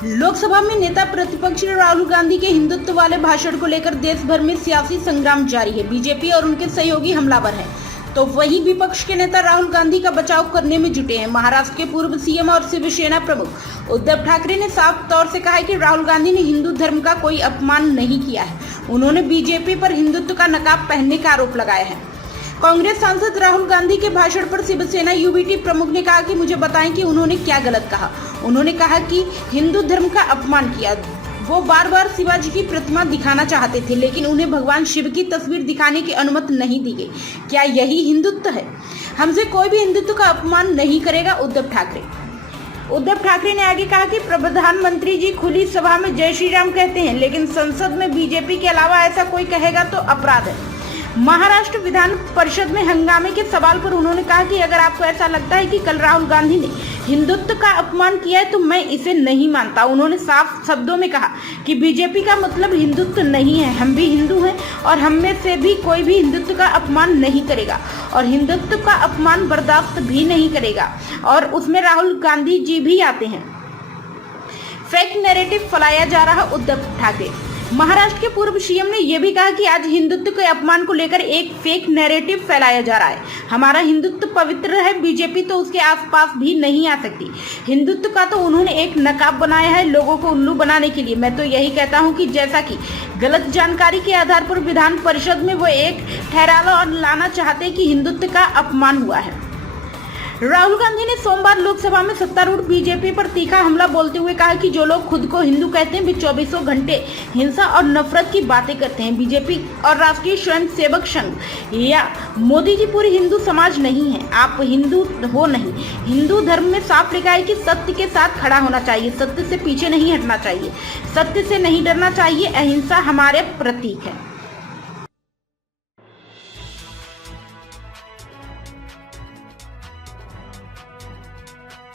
लोकसभा में नेता प्रतिपक्ष राहुल गांधी के हिंदुत्व वाले भाषण को लेकर देश भर में सियासी संग्राम जारी है। बीजेपी और उनके सहयोगी हमलावर हैं, तो वहीं विपक्ष के नेता राहुल गांधी का बचाव करने में जुटे हैं। महाराष्ट्र के पूर्व सीएम और शिवसेना प्रमुख उद्धव ठाकरे ने साफ तौर से कहा है कि राहुल गांधी ने हिंदू धर्म का कोई अपमान नहीं किया है। उन्होंने बीजेपी पर हिंदुत्व का नकाब पहनने का आरोप लगाया है। कांग्रेस सांसद राहुल गांधी के भाषण पर शिवसेना यूबीटी प्रमुख ने कहा कि मुझे बताएं कि उन्होंने क्या गलत कहा। उन्होंने कहा कि हिंदू धर्म का अपमान किया। वो बार बार शिवाजी की प्रतिमा दिखाना चाहते थे, लेकिन उन्हें भगवान शिव की तस्वीर दिखाने की अनुमति नहीं दी गई। क्या यही हिंदुत्व है? हमसे कोई भी हिंदुत्व का अपमान नहीं करेगा, उद्धव ठाकरे ने आगे कहा कि प्रधानमंत्री जी खुली सभा में जय श्री राम कहते हैं, लेकिन संसद में बीजेपी के अलावा ऐसा कोई कहेगा तो अपराध है। महाराष्ट्र विधान परिषद में हंगामे के सवाल पर उन्होंने कहा कि अगर आपको ऐसा लगता है कि कल राहुल गांधी ने हिंदुत्व का अपमान किया है तो मैं इसे नहीं मानता। उन्होंने साफ शब्दों में कहा कि बीजेपी का मतलब हिंदुत्व नहीं है, हम भी हिंदू हैं और हम में से भी कोई भी हिंदुत्व का अपमान नहीं करेगा और हिंदुत्व का अपमान बर्दाश्त भी नहीं करेगा, और उसमें राहुल गांधी जी भी आते हैं। फेक नैरेटिव फैलाया जा रहा उद्धव ठाकरे। महाराष्ट्र के पूर्व सीएम ने यह भी कहा कि आज हिंदुत्व के अपमान को लेकर एक फेक नैरेटिव फैलाया जा रहा है। हमारा हिंदुत्व पवित्र है, बीजेपी तो उसके आसपास भी नहीं आ सकती। हिंदुत्व का तो उन्होंने एक नकाब बनाया है लोगों को उल्लू बनाने के लिए। मैं तो यही कहता हूं कि जैसा कि गलत जानकारी के आधार पर विधान परिषद में वो एक ठहराव और लाना चाहते कि हिंदुत्व का अपमान हुआ है। राहुल गांधी ने सोमवार लोकसभा में सत्तारूढ़ बीजेपी पर तीखा हमला बोलते हुए कहा कि जो लोग खुद को हिंदू कहते हैं वे 24 घंटे हिंसा और नफरत की बातें करते हैं। बीजेपी और राष्ट्रीय स्वयंसेवक संघ या मोदी जी पूरी हिंदू समाज नहीं है। आप हिंदू हो नहीं। हिंदू धर्म में साफ लिखा है कि सत्य के साथ खड़ा होना चाहिए, सत्य से पीछे नहीं हटना चाहिए, सत्य से नहीं डरना चाहिए। अहिंसा हमारे प्रतीक है।